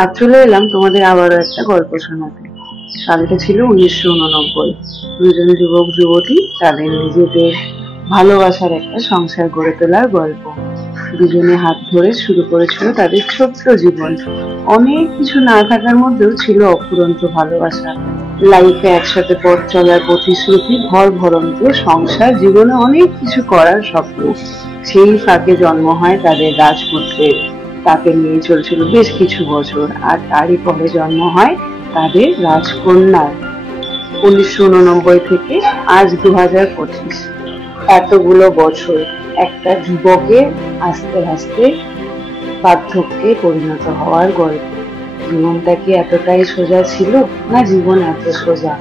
আজ চলে এলাম তোমাদের আবারও একটা গল্প শোনাতে। সালটা ছিল 1989। দুজন যুবক যুবতী তাদের নিজেদের ভালোবাসার একটা সংসার গড়ে তোলার গল্প। দুজনে হাত ধরে শুরু করেছিল তাদের ছোট্ট জীবন। অনেক কিছু না থাকার মধ্যেও ছিল অফুরন্ত ভালোবাসা। লাইফে একসাথে পথ চলার প্রতিশ্রুতি, ঘর ভরন্ত সংসার, জীবনে অনেক কিছু করার স্বপ্ন। সেই ফাঁকে জন্ম হয় তাদের রাজপুত্রের। তাকে নিয়ে চলছিল বেশ কিছু বছর, আর তারই পরে জন্ম হয় তাদের রাজকন্যার। 1989 থেকে আজ 2025, এতগুলো বছর একটা যুবকের আস্তে আস্তে বার্ধক্যে পরিণত হওয়ার গল্প। জীবনটা কি এতটাই সোজা ছিল? না, জীবন এত সোজা?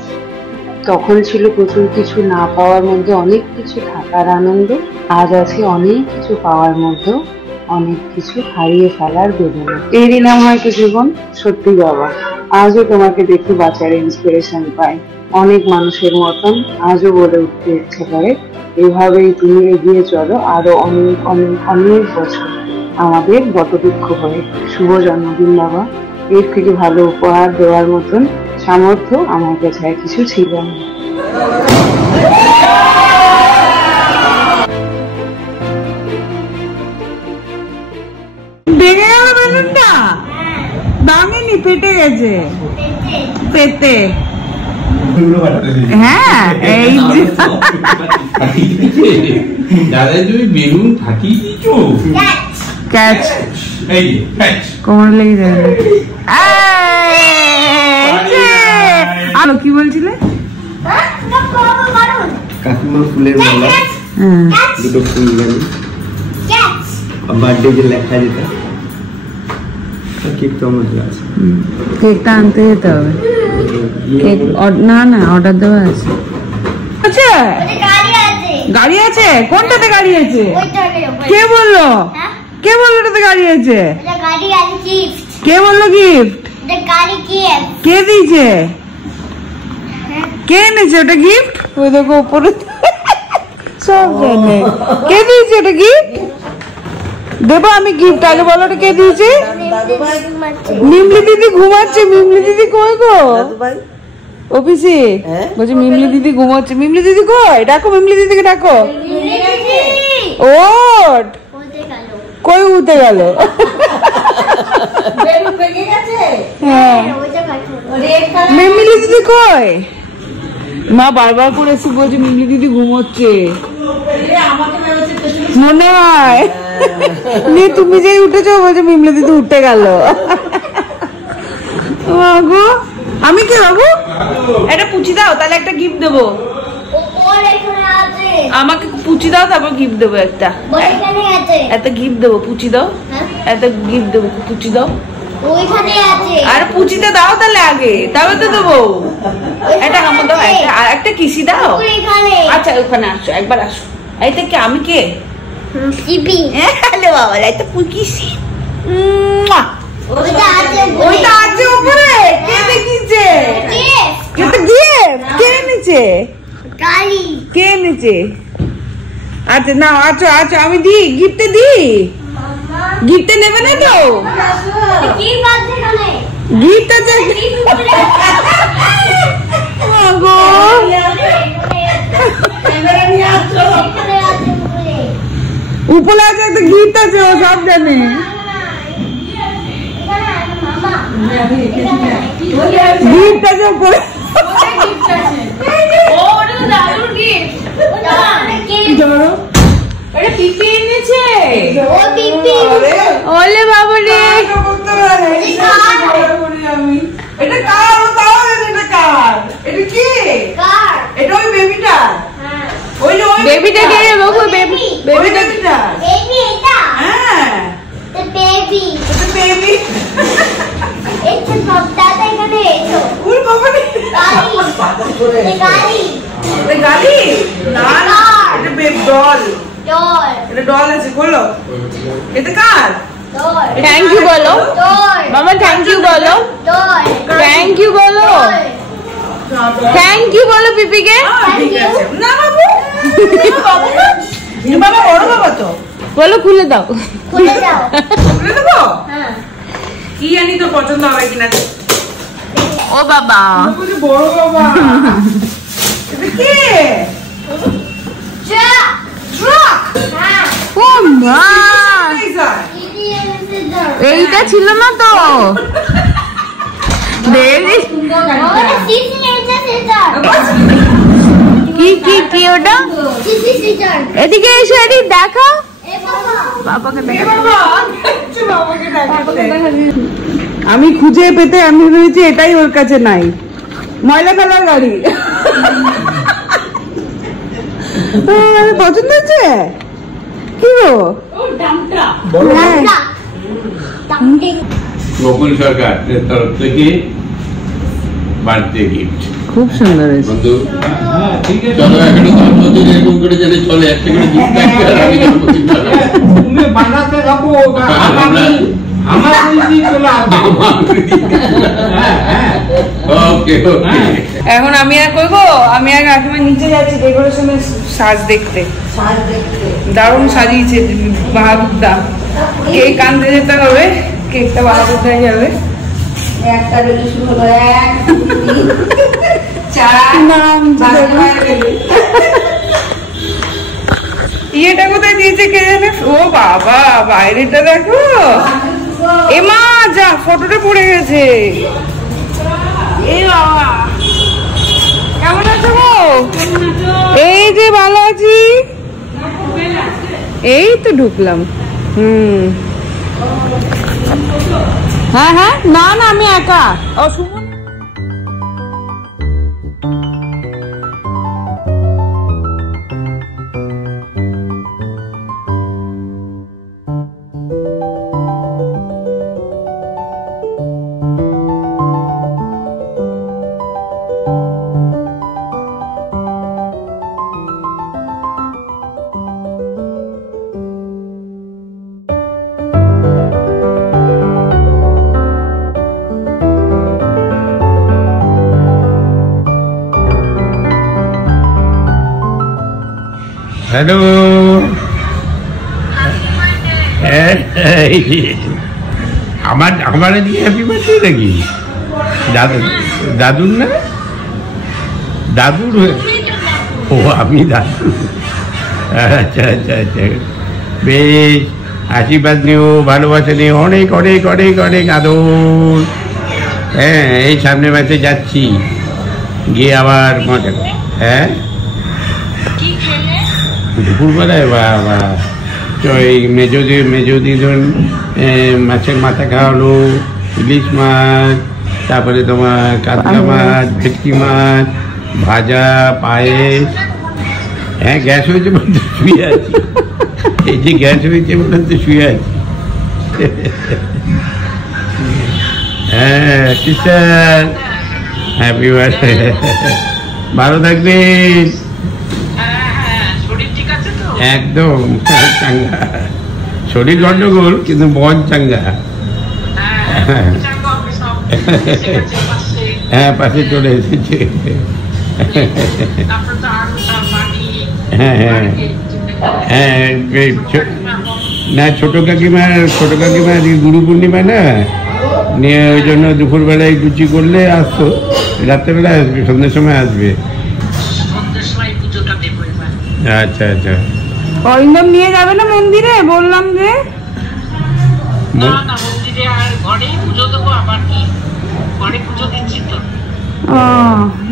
তখন ছিল প্রচুর কিছু না পাওয়ার মধ্যে অনেক কিছু থাকার আনন্দ। আজ আছে অনেক কিছু পাওয়ার মধ্যেও অনেক কিছু হারিয়ে ফেলার বেদনা। এরই নাম হয়তো জীবন। সত্যি বাবা, আজও তোমাকে দেখে বাঁচার ইন্সপিরেশন পাই। অনেক মানুষের মতন আজও বলে উঠতে ইচ্ছে করে, এভাবেই তুমি এগিয়ে চলো আরো অনেক অনেক অনেক বছর আমাদের বটবৃক্ষ হয়ে। শুভ জন্মদিন বাবা। এর থেকে ভালো উপহার দেওয়ার মতন সামর্থ্য আমার কাছে আর কিছু ছিল না। ভেঙে গেল বেলুনটা? ভাঙেনি, ফেটে গেছে পেতে। হ্যাঁ, এই যে দাদা তুমি বেলুন ফাটিয়ে দিচ্ছ। ক্যাচ, এই ক্যাচ কোমর লেগে যাবে। আলো কি বলছিলে? কাকিমা ফুলের মালা, দুটো ফুল গেল, বার্থডে যে লেখা যেটা, কেক তো আমাদের আছে। কেকটা আনতে যেতে হবে। কেক না না অর্ডার দেওয়া আছে। আচ্ছা, গাড়ি আছে? কোনটাতে গাড়ি আছে? কে বললো? কে বললো ওটাতে গাড়ি আছে? কে বললো গিফট? কে দিয়েছে? কে এনেছে ওটা গিফট? ওই দেখো উপরে সব জানে। কে দিয়েছে ওটা গিফট? দেবো আমি গিফট, আগে বলো ওটা কে দিয়েছে? মিমলি দিদি ঘুমাচ্ছে। মিমলি দিদি কই গো? অফিসে বলছি মিমলি দিদি ঘুমাচ্ছে। মিমলি দিদি কই? ডাকো মিমলি দিদিকে, ডাকো। ওট কই উঠে গেল? হ্যাঁ, মিমলি দিদি কই? মা বারবার করে এসে বলছে মিমলি দিদি ঘুমোচ্ছে মনে হয়। তুমি যেই উঠেছো বলছে মিমলি দিদি উঠে গেল। আমি কি বাবু? একটা পুচি দাও, তাহলে একটা গিফট দেবো। আমাকে পুচি দাও, তারপর গিফট দেবো। একটা গিফট দেবো, পুচি দাও। একটা গিফট দেবো, পুচি দাও। আর পুচিতে দাও তাহলে আগে, তবে তো দেবো। একটা কামড় দাও, একটা কিসি দাও। আচ্ছা ওখানে আসো, একবার আসো। এইটা কি? আমি কে? হ্যালো বাবা, এই তো কিসি। ওইটা আছে উপরে। কে দেখিয়েছে? কে এনেছে? কে এনেছে? আচ্ছা না, আছো আছো, আমি দিই গিফটে দিই। গিফটে নেবে না তো? গিফট আছে উপরে আছে, একটা গিফট আছে, ও সব জানে। গিফট আছে উপরে। ওলে বাবুরে, এটা কার? ও তাও এটা কার? এটা কি? এটা ওই বেবিটা। ওই যে ওই বেবিটা কে রে বাবু? বেবিটা কিটা? হ্যাঁ, বেবি। এটা বেবি। এটা সবটাতে এখানে এসো। ওর বাবা রে, গাড়ি। এটা গাড়ি না না, এটা বেবি ডল। এটা ডল আছে, বলো এটা কার? থ্যাংক ইউ বলো মামা, থ্যাংক ইউ বলো, থ্যাংক ইউ বলো, থ্যাংক ইউ বলো পিপিকে। না বাবু, বাবা বড় বাবা তো বলো, খুলে দাও। খুলে দেবো? কি জানি তো পছন্দ হবে কিনা। ও বাবা, বড় বাবা, এটা কে? ও মা, এইটা ছিল না তো। কি কি কি ওটা? এদিকে এসে এদিকে দেখো। আমি খুঁজে পেতে আমি ভেবেছি এটাই ওর কাছে নাই। ময়লা ফেলার গাড়ি পছন্দ হচ্ছে কি গো? গোকুল সরকারের তরফ থেকে বার্থডে গিফট। খুব সুন্দর হয়েছে। বন্ধু চলো এখনো জন্মদিন এরকম করে জানি চলে, একটা করে গিফট থাকবে আর আমি জন্মদিন তুমি বানাতে রাখো, আমার চলে আসবে। ওকে ওকে। এখন আমি আর করবো, আমি আর কাকিমা নিচে যাচ্ছি ডেকোরেশনের সাজ দেখতে। দারুণ সাজিয়েছে বাহাদুর দা। কেক আনতে যেতে হবে, কেকটা বাহাদুর দাই যাবে। একটা রেডি শুরু হলো, 1 2 3 4 ইয়েটা কোথায় দিয়েছে কে জানে? ও বাবা, বাইরেটা দেখো। এমা যা, ফটোটা পড়ে গেছে। এ বাবা, কেমন আছো গো? এই যে ভালো আছি, এই তো ঢুকলাম। হ্যাঁ হ্যাঁ, না না আমি একা। ও সুমন, হ্যালো, আমার এদিকে হ্যাপি বার্থডে নাকি? দাদুর না? দাদুর? ও আমি দাদু। আচ্ছা আচ্ছা আচ্ছা, বেশ, আশীর্বাদ নিও, ভালোবাসা নিও, অনেক অনেক অনেক অনেক আদর। হ্যাঁ, এই সামনে মাসে যাচ্ছি, গিয়ে আবার মজা। হ্যাঁ, দুপুরবেলায় বাবা এই মেজদিন মাছের মাথা খাওয়ালো, ইলিশ মাছ, তারপরে তোমার কাতলা মাছ, ভেটকি মাছ, ভাজা, পায়েস। হ্যাঁ, গ্যাস হয়েছে বলতে শুয়ে আছি। এই যে গ্যাস হয়েছে বলতে শুয়ে আছি। হ্যাঁ সিস্টার, হ্যাপি বার্থডে, ভালো থাকবেন। একদম চাঙ্গা, শরীর গন্ডগোল কিন্তু মন চাঙ্গা। হ্যাঁ, পাশে চলে এসেছে। হ্যাঁ হ্যাঁ হ্যাঁ, না ছোট কাকিমা গুরু পূর্ণিমা না, নিয়ে ওই জন্য দুপুরবেলায় লুচি করলে আসতো, রাত্রেবেলা আসবে, সন্ধ্যের সময় আসবে। আচ্ছা আচ্ছা, অরিন্দম নিয়ে যাবে না মন্দিরে? বললাম যে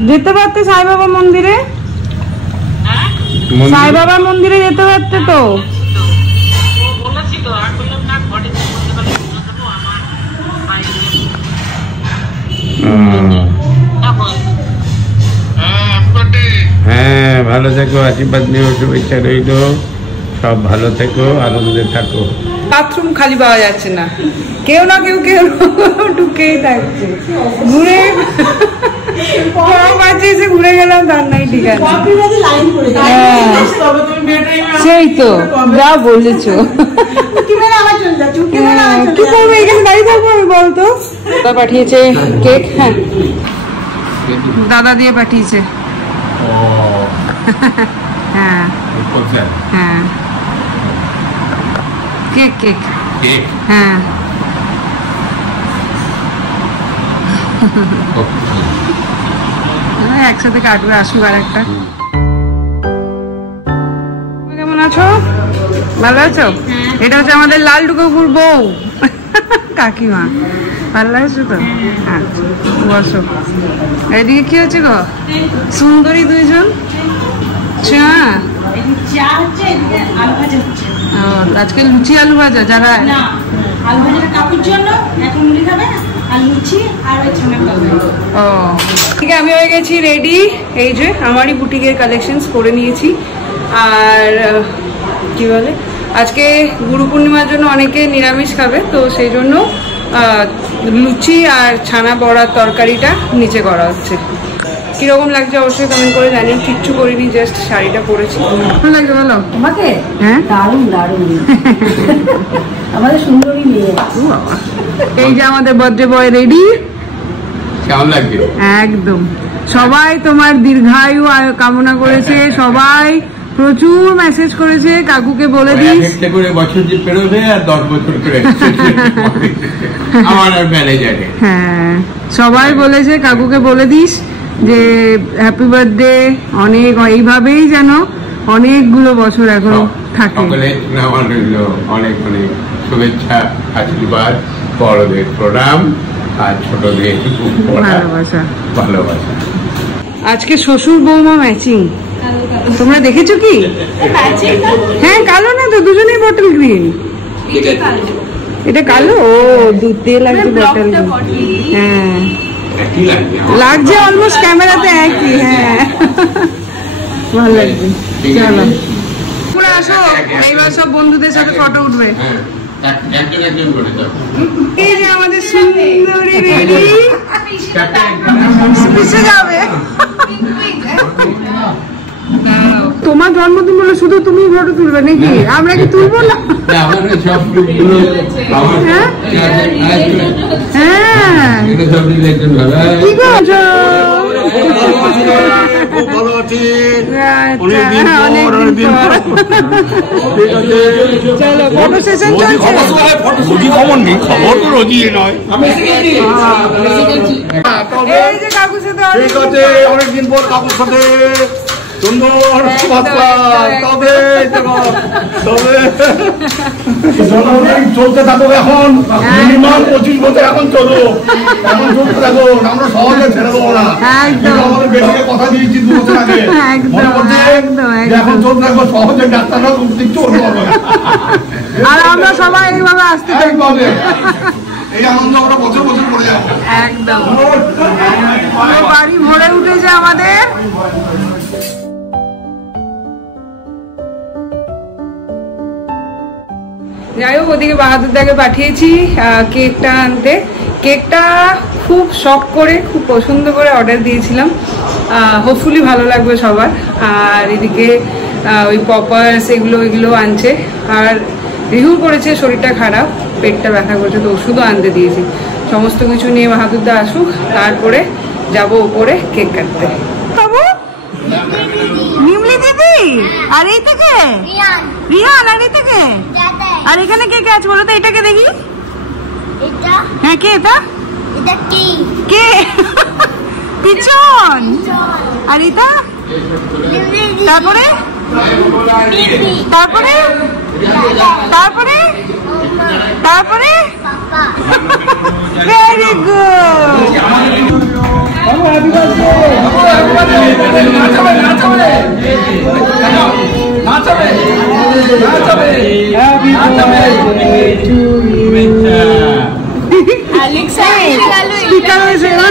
যেতে পারতে সাই বাবা মন্দিরে, সাই বাবা মন্দিরে যেতে পারতে তো। হ্যাঁ, ভালো থেকো, আশীর্বাদ নিও, শুভেচ্ছা রইল, সব ভালো থেকো, আনন্দে থাকো। বাথরুম খালি পাওয়া যাচ্ছে না, কেউ না কেউ ঢুকেই থাকছে। ঘুরে এসে ঘুরে গেলাম, তার নাই ঠিক আছে। সেই তো যা বলেছ, কি করবো এখানে দাঁড়িয়ে থাকবো আমি? বলতো দাদা পাঠিয়েছে কেক। হ্যাঁ, দাদা দিয়ে পাঠিয়েছে। হ্যাঁ হ্যাঁ, কেক কেক, হ্যাঁ একসাথে কাটবে, আসুক আর একটা। কেমন আছো? ভালো আছো? এটা হচ্ছে আমাদের লালটু কাকুর বউ কাকিমা। ভালো লাগছে তো? আচ্ছা বসো। এদিকে কি হচ্ছে গো? সুন্দরী দুইজন চা। আজকে লুচি আলু ভাজা। যারা আলু ভাজাটা কাকুর জন্য, এখন মুড়ি খাবে আর লুচি আর ওই ছানা খাবে। ও ঠিক আছে, আমি হয়ে গেছি রেডি। এই যে আমারই বুটিকের কালেকশনস করে নিয়েছি। আর কি বলে, আজকে গুরু পূর্ণিমার জন্য অনেকে নিরামিষ খাবে, তো সেই জন্য লুচি আর ছানা বড়ার তরকারিটা নিচে করা হচ্ছে। কিরকম লাগছে অবশ্যই কমেন্ট করে জানিও। কিচ্ছু করিনি, জাস্ট শাড়িটা পরেছি। ভালো লাগছে বলো? তোমাকে হ্যাঁ দারুণ দারুণ আমাদের সুন্দরী মেয়ে। এই যে আমাদের বার্থডে বয় রেডি। কেমন লাগছে? একদম সবাই তোমার দীর্ঘায়ু কামনা করেছে, সবাই প্রচুর মেসেজ করেছে। কাকুকে বলে দিস একটা করে বছর যে পেরোবে আর 10 বছর করে আমার আর ম্যানেজারে। হ্যাঁ সবাই বলেছে কাকুকে বলে দিস যে হ্যাপি বার্থডে, অনেক এইভাবেই যেন অনেকগুলো বছর এখনো থাকে। সকলে আমার রইল অনেক অনেক শুভেচ্ছা, আশীর্বাদ, বড়দের প্রণাম আর ছোটদের ভালোবাসা। ভালোবাসা। আজকে শ্বশুর বৌমা ম্যাচিং, তোমরা দেখেছো কি? হ্যাঁ কালো না তো, দুজনেই বটল গ্রিন। এটা কালো, ও দুধে লাগছে বটল গ্রিন। হ্যাঁ লাগছে অলমোস্ট ক্যামেরাতে একই। হ্যাঁ ভালো লাগছে। চলো পুরো আসো, এইবার সব বন্ধুদের সাথে ফটো উঠবে। একজন একজন করে যাও। এই যে আমাদের সুন্দরী রেডি পিছে যাবে। তোমার জন্মদিন বলে শুধু তুমি ফটো তুলবে নাকি? আমরা কি তুলবো না? হ্যাঁ কি করছো? চলো ফটো সেশন চলছে। খবর তো রোজই নয়। এই যে কাকুর সাথে অনেকদিন পর কাকুর সাথে সুন্দর তবে চলতে থাকো। এখন মিনিমাম 25 বছর এখন চলো, এখন চলতে থাকো। আমরা সহজে ছেড়ে দেবো না। আমাদের বেশিকে কথা দিয়েছি 2 বছর আগে। মনে করছে এখন চলতে থাকবো, সহজে ডাক্তাররা কিচ্ছু করতে পারবে না। আর আমরা সবাই এইভাবে আসতে থাকবো। এই আনন্দ আমরা বছর বছর করে যাবো। একদম বাড়ি ভরে উঠেছে আমাদের। যাই হোক, ওদিকে বাহাদুরদাকে পাঠিয়েছি কেকটা আনতে। কেকটা খুব শখ করে, খুব পছন্দ করে অর্ডার দিয়েছিলাম। হোপফুলি ভালো লাগবে সবার। আর এদিকে ওই পপার্স এগুলো আনছে। আর রিভিউ করেছে শরীরটা খারাপ, পেটটা ব্যথা করছে, তো ওষুধও আনতে দিয়েছি। সমস্ত কিছু নিয়ে বাহাদুরদা আসুক, তারপরে যাবো ওপরে কেক কাটতে। নিমলি দিদি, আর এই থেকে রিহান, আর এই থেকে, আর এখানে কে কে আছে বলো তো? এটাকে দেখি। হ্যাঁ কে এটা? কে? পিছন। আর এটা? তারপরে তারপরে তারপরে তারপরে ভেরি গুড।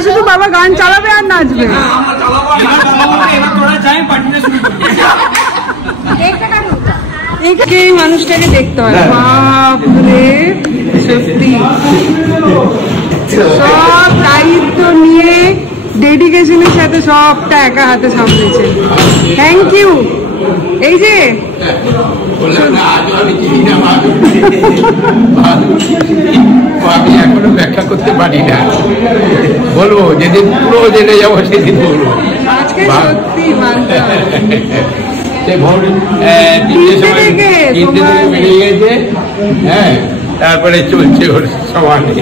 শুধু বাবা গান চালাবে আর নাচবে। এই মানুষটাকে দেখতে হয়, বাপরে সত্যি সব দায়িত্ব নিয়ে ডেডিকেশনের সাথে সবটা একা হাতে সামলেছে। Thank you. এই যে আমি এখনো ব্যাখ্যা করতে পারি না, বলবো যেদিন পুরো জেনে যাবো সেদিন বলবো। আজকে সত্যি মানতে বেরিয়ে গেছে। হ্যাঁ তারপরে চলছে ওর সমানে।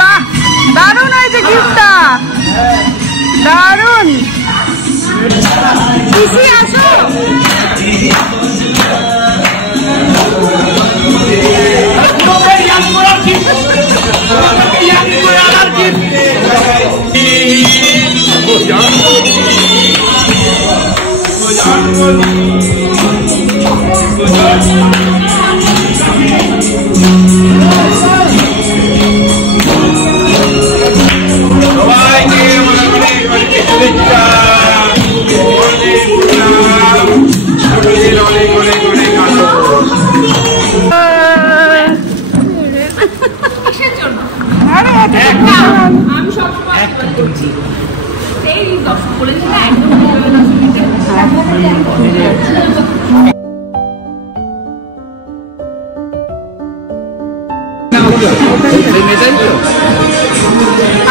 বাহ দারুণ হয়েছে গিফট। দারুণ। পিসি আসো। আমি সবসময় বলছি এই দর্শক বলেছি না একদম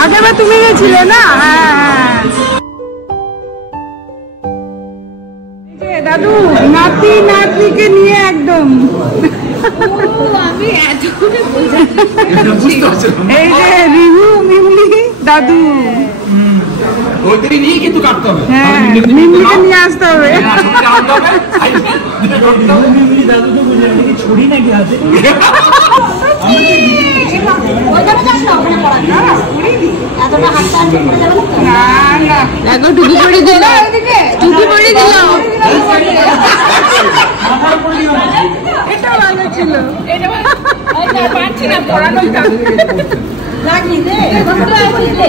আগেরবার তুমি গেছিলে না? দাদু নাতি নাতনিকে নিয়ে একদম আমি এত এই যে রিহু মিমলি দাদু ওইটাকে নিয়ে কিন্তু কাটতে হবে। হ্যাঁ মিমলিকে নিয়ে আসতে হবে। ছড়ি নাকি আছে এখন টুপি পরে দিল, টুপি পরে দিল, এটা ভালো ছিল। পারছি না পড়ানোই লাগিয়ে দে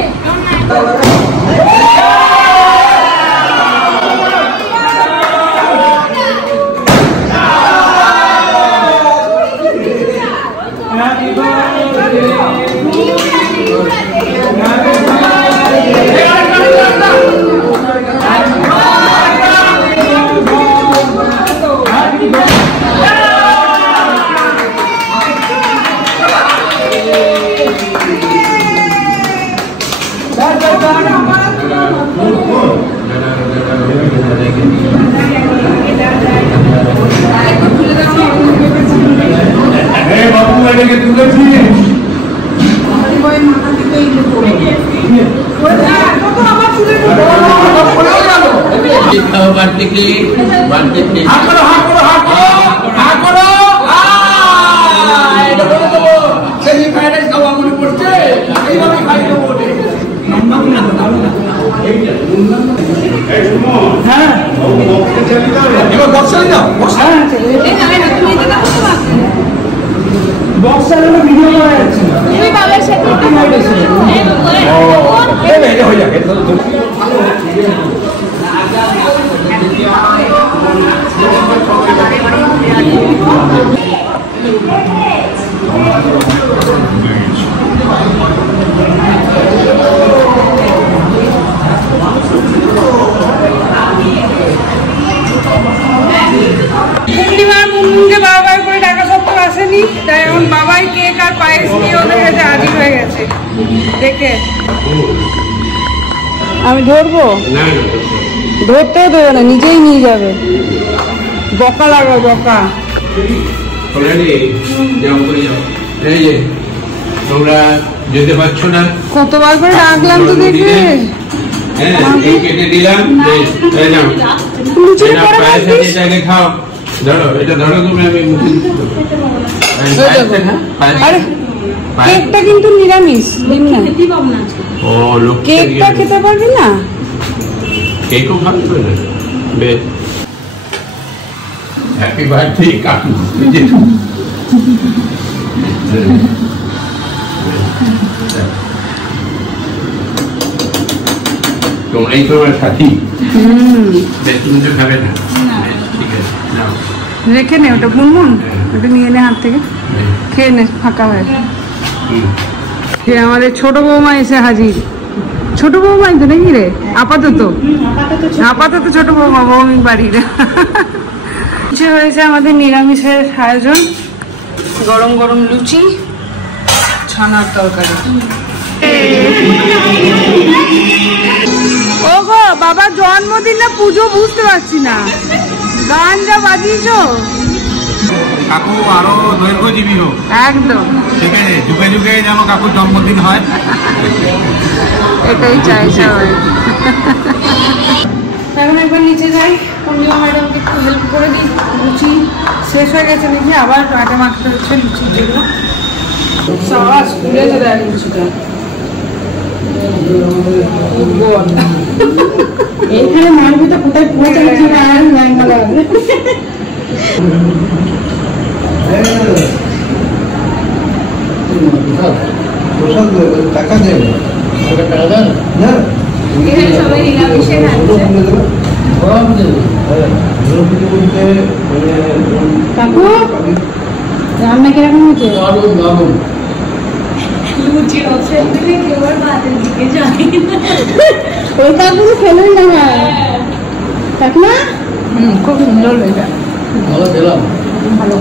তাই এখন বাবাই কেক আর পায়েস নিয়ে ওদের কাছে হাজির হয়ে গেছে। দেখে আমি ধরবো, ধরতেও দেবে না, নিজেই নিয়ে যাবে। বকা লাগবে বকা। তোমরা যেতে পারছো না, কতবার করে ডাকলাম তো দেখবে। কেটে দিলাম, খাও। ধরো এটা, ধরো তুমি, আমি আরে কেকটা কিন্তু নিরামিষ, দিন না। ও লোক কেকটা খেতে পারবি না? কেকও খাবে না। বেশ, হ্যাপি বার্থডে কাকু। তোমরাই তো আমার সাথী। বেশ, তুমি তো খাবে না? ঠিক আছে, নাও রেখে নে ওটা, মুনমুন ওটা নিয়ে নে হাত থেকে, খেয়ে নে ফাঁকা হয়ে। আমাদের ছোট বৌমা এসে হাজির। ছোট বৌমাই তো নাকি রে? আপাতত আপাতত ছোট বৌমা, বৌমিক বাড়ির। হয়েছে আমাদের নিরামিষের আয়োজন, গরম গরম লুচি, ছানার তরকারি। ও গো বাবার জন্মদিন না পুজো বুঝতে পারছি না, গান যা বাজিয়েছ। কাকু আরো দৈর্ঘ্যজীবী হোক, একদম ঠিক আছে, যুগে যুগে যেন কাকুর জন্মদিন হয়। এটাই চাই সবাই। এখন একবার নিচে যাই, পূর্ণিমা ম্যাডামকে একটু হেল্প করে দিই। লুচি শেষ হয়ে গেছে দেখি, আবার আটা মাখতে হচ্ছে লুচির জন্য। সবাই স্কুলে চলে যায় লুচিটা। এইখানে মারবিটা কোথায় পৌঁছে গেছে না আর ল্যাংমা লাগবে। টাকা দেয় না, এখানে সবাই নিরামিষে খাচ্ছে। কাকু রান্না কিরকম হয়েছে? লুচির অপশন দিলে কেউ আর ভাতের দিকে যায় না। ওই কাকু খেলেন না কাকিমা। খুব সুন্দর হয়েছে, ভালো পেলাম। ভালো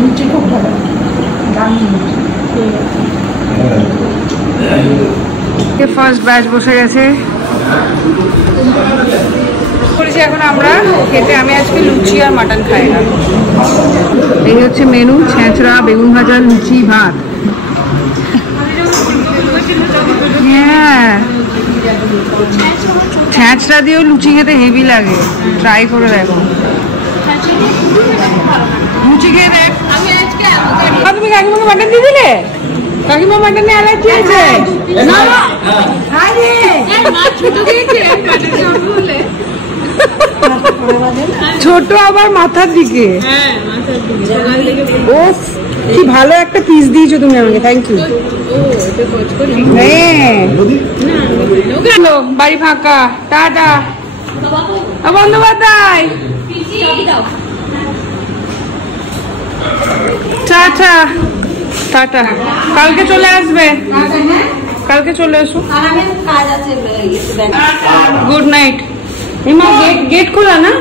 লুচি খুব ভালো, দামি ফার্স্ট ব্যাচ বসে গেছে। করেছি এখন আমরা খেতে। আমি আজকে লুচি আর মাটন খাই না। এই হচ্ছে মেনু, ছেঁচড়া, বেগুন ভাজা, লুচি, ভাত। হ্যাঁ, ছেঁচড়া দিয়েও লুচি খেতে হেভি লাগে, ট্রাই করে দেখো। লুচি খেয়ে দেখ। তুমি কাকিমাকে মাটন দিয়ে দিলে? কাকিমা মাটনে অ্যালার্জি আছে। ছোট আবার মাথার দিকে। ও কি ভালো একটা পিস দিয়েছো তুমি আমাকে, থ্যাংক ইউ। বাড়ি ফাঁকা, টাটা বন্দ্যোপাধ্যায়, টাটা টাটা। কালকে চলে আসবে, কালকে চলে এসো। Good night. গেট খোলা না?